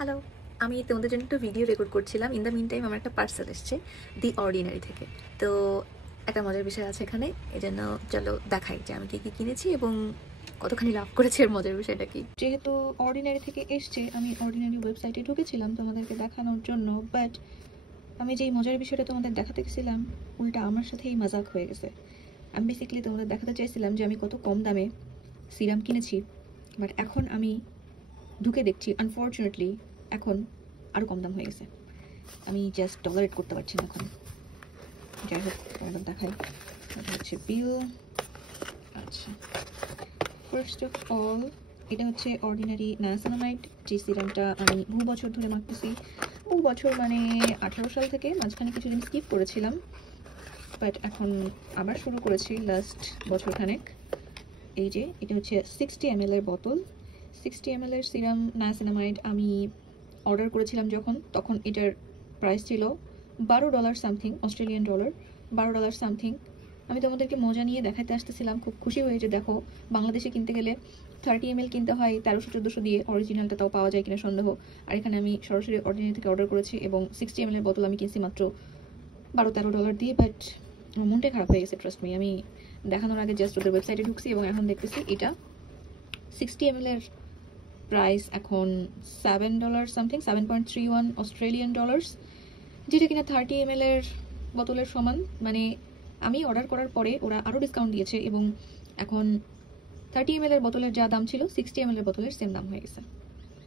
Hello, আমি তোমাদের জন্য একটা ভিডিও রেকর্ড করছিলাম। ইন দ্য মিন টাইম আমার একটা পার্সেল এসছে দি অর্ডিনারি থেকে। তো একটা মজার বিষয় আছে এখানে, এই জন্য চলো দেখাই যে আমি কী কী কিনেছি এবং কতখানি লাভ করেছি। এর মজার বিষয়টা কি, যেহেতু অর্ডিনারি থেকে এসছে, আমি অর্ডিনারি ওয়েবসাইটে ঢুকেছিলাম তোমাদেরকে দেখানোর জন্য, বাট আমি যেই মজার বিষয়টা তোমাদের দেখাতে গেছিলাম উল্টা আমার সাথেই মাজাক হয়ে গেছে। আমি বেসিক্যালি তোমাদের দেখাতে চাইছিলাম যে আমি কত কম দামে সিরাম কিনেছি, বাট এখন আমি ঢুকে দেখছি আনফর্চুনেটলি এখন আরও কম দাম হয়ে গেছে। আমি জাস্ট টলারেট করতে পারছি না এখন। যাই হোক, তোমাদের দেখাই। এটা হচ্ছে বিল। আচ্ছা, ফার্স্ট অফ অল এটা হচ্ছে অর্ডিনারি নায়াসিনামাইড, যে সিরামটা আমি বহু বছর ধরে মাখতেছি। বহু বছর মানে 18 সাল থেকে, মাঝখানে কিছুদিন স্কিপ করেছিলাম, বাট এখন আবার শুরু করেছি লাস্ট বছরখানেক। এই যে এটা হচ্ছে 60 ml এর বোতল। 60 ml এর সিরাম নায়াসিনামাইড আমি অর্ডার করেছিলাম যখন, তখন এটার প্রাইস ছিল $12 সামথিং, অস্ট্রেলিয়ান ডলার, $12 সামথিং। আমি তোমাদেরকে মজা নিয়ে দেখাতে আসতেছিলাম, খুব খুশি হয়ে যে দেখো বাংলাদেশে কিনতে গেলে 30 ml কিনতে হয় 1300-1400 দিয়ে, অরিজিনালটা তাও পাওয়া যায় কিনা সন্দেহ। আর এখানে আমি সরাসরি অর্ডিনারি থেকে অর্ডার করেছি এবং 60 ml এর বোতল আমি কিনছি মাত্র $12-13 দিয়ে। বাট আমার মনটাই খারাপ হয়ে গেছে, ট্রাস্ট মি। আমি দেখানোর আগে জাস্ট ওদের ওয়েবসাইটে ঢুকছি এবং এখন দেখতেছি এটা 60 ml এর প্রাইস এখন $7 সামথিং, 7.31 অস্ট্রেলিয়ান ডলার্স, যেটা কিনা 30 ml এর বোতলের সমান। মানে আমি অর্ডার করার পরে ওরা আরও ডিসকাউন্ট দিয়েছে এবং এখন 30 ml এর বোতলের যা দাম ছিল 60 ml এর বোতলের সেম দাম হয়ে গেছে।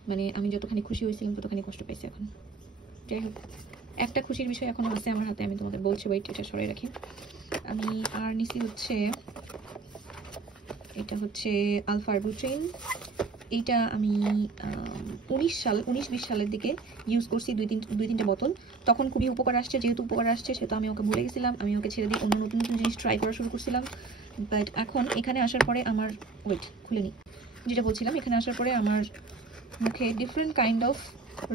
মানে আমি যতখানি খুশি হয়েছিলাম ততখানি কষ্ট পাইছি এখন। যাই হোক, একটা খুশির বিষয় এখনও আছে আমার হাতে, আমি তোমাদের বলছি, ওয়েট, এটা সরাই রাখি। আমি আর নিছি হচ্ছে, এটা হচ্ছে আলফারবুট্রিন। এইটা আমি 19-20 সালের দিকে ইউজ করছি দুই তিনটা বোতল। তখন খুবই উপকার আসছে, যেহেতু উপকার আসছে সেহেতু আমি ওকে ভুলে গেছিলাম, আমি ওকে ছেড়ে দিয়ে অন্য নতুন নতুন জিনিস ট্রাই করা শুরু করছিলাম। বাট এখন এখানে আসার পরে আমার, ওয়েট খুলেনি, যেটা বলছিলাম, এখানে আসার পরে আমার মুখে ডিফারেন্ট কাইন্ড অফ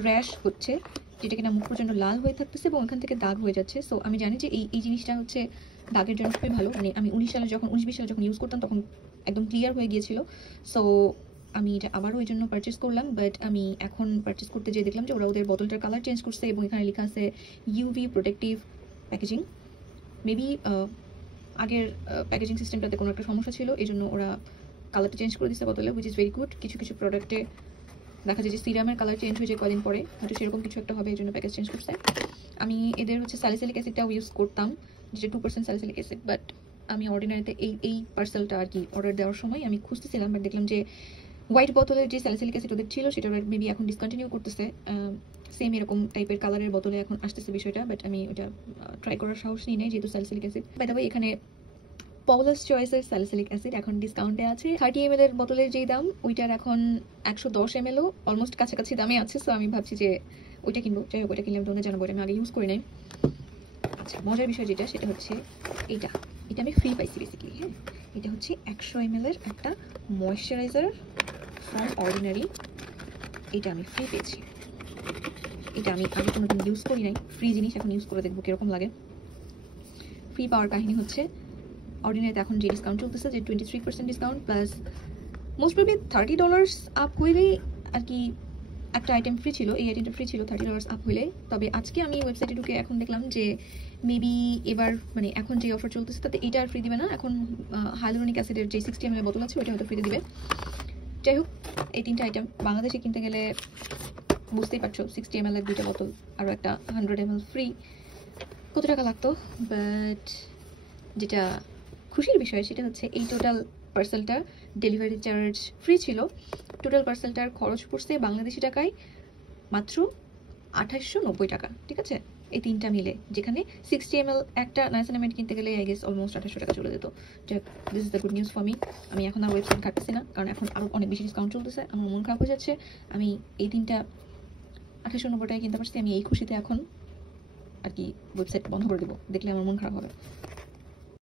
র্যাশ হচ্ছে, যেটা কিনা মুখ প্রচণ্ড লাল হয়ে থাকতেছে এবং এখান থেকে দাগ হয়ে যাচ্ছে। সো আমি জানি যে এই জিনিসটা হচ্ছে দাগের জন্য খুবই ভালো। মানে আমি 19-20 সালে যখন ইউজ করতাম তখন একদম ক্লিয়ার হয়ে গিয়েছিল। সো আমি এটা আবারও ওই জন্য পারচেস করলাম। বাট আমি এখন পারচেস করতে যেয়ে দেখলাম যে ওরা ওদের বোতলটার কালার চেঞ্জ করছে এবং এখানে লেখা আছে ইউভি প্রোটেক্টিভ প্যাকেজিং। মেবি আগের প্যাকেজিং সিস্টেমটাতে কোনো একটা সমস্যা ছিল, এই জন্য ওরা কালারটা চেঞ্জ করে দিচ্ছে বোতলে, হুইচ ইজ ভেরি গুড। কিছু কিছু প্রোডাক্টে দেখা যায় যে সিরামের কালার চেঞ্জ হয়ে যায় কদিন পরে, হয়তো সেরকম কিছু একটা হবে, এই জন্য প্যাকেজ চেঞ্জ করছে। আমি এদের হচ্ছে স্যালিসিলিক অ্যাসিডটাও ইউজ করতাম, যেটা 2% স্যালিসিলিক অ্যাসিড। বাট আমি অর্ডিনারিতে এই পার্সেলটা আর কি অর্ডার দেওয়ার সময় আমি খুঁজতেছিলাম, বাট দেখলাম যে হোয়াইট বোতলের যে স্যালিসিলিক অ্যাসিড ওদের ছিল সেটা মেবি এখন ডিসকন্টিনিউ করতেছে। সেম এরকম টাইপের কালারের বোতলে এখন আসতেছে বিষয়টা, বাট আমি ওটা ট্রাই করার সাহস নিই নাই, যেহেতু salicylic acid. By the way, এখানে পলাস চয়েসের স্যালিসিলিক অ্যাসিড এখন ডিসকাউন্টে আছে। 30 ml এর বোতলের যেই দাম ওইটার এখন 110 ml অলমোস্ট কাছাকাছি দামে আছে। সো আমি ভাবছি যে ওইটা কিনবো। যাই হোক, ওইটা কিনলে আমি তোমাদের জানাবো, আমি আগে ইউজ করি নাই। আচ্ছা, মজার বিষয় যেটা, সেটা হচ্ছে এটা আমি ফ্রি পাইছি বেসিক্যালি। হ্যাঁ, এটা হচ্ছে 100 ml এর একটা ময়েশ্চারাইজার ফ্রম অর্ডিনারি, এটা আমি ফ্রি পেয়েছি। এটা আমি আগে কোনোদিন ইউজ করি নাই, ফ্রি জিনিস এখন ইউজ করে দেখবো কীরকম লাগে। ফ্রি পাওয়ার কাহিনী হচ্ছে, অর্ডিনারিতে এখন যে ডিসকাউন্ট চলতেছে, যে 23% discount plus most probably $30 up হইলেই আর কি একটা আইটেম ফ্রি ছিল। এই আইটেমটা ফ্রি ছিল $30 আপ হইলে। তবে আজকে আমি ওয়েবসাইটে ঢুকে এখন দেখলাম যে মেবি এবার মানে এখন যে অফার চলতেছে তাতে এইটা আর ফ্রি দিবে না, এখন হাইলোরনিক অ্যাসিডের যে 60 ml বোতল আছে ওইটা হয়তো ফ্রিতে দিবে। যাই হোক, এই তিনটা আইটেম বাংলাদেশে কিনতে গেলে বুঝতেই পারছো, 60 ml এর দুইটা বোতল আরও একটা 100 ml ফ্রি, কত টাকা লাগতো। বাট যেটা খুশির বিষয় সেটা হচ্ছে এই টোটাল পার্সেলটার ডেলিভারি চার্জ ফ্রি ছিল। টোটাল পার্সেলটার খরচ পড়ছে বাংলাদেশি টাকায় মাত্র 2890 টাকা, ঠিক আছে, এই তিনটা মিলে। যেখানে 60 ml একটা নায়াসিনামাইড কিনতে গেলে আই গেস অলমোস্ট 2800 টাকা চলে যেত। যাক, this is the good news for me. আমি এখন আর ওয়েবসাইট ঘাটতেছি না, কারণ এখন আরও অনেক বেশি ডিসকাউন্ট চলতেছে, আমার মন খারাপ হয়ে যাচ্ছে। আমি এই তিনটা 2890 টাকায় কিনতে পারছি, আমি এই খুশিতে এখন আর কি ওয়েবসাইট বন্ধ করে দেবো, দেখলে আমার মন খারাপ হবে।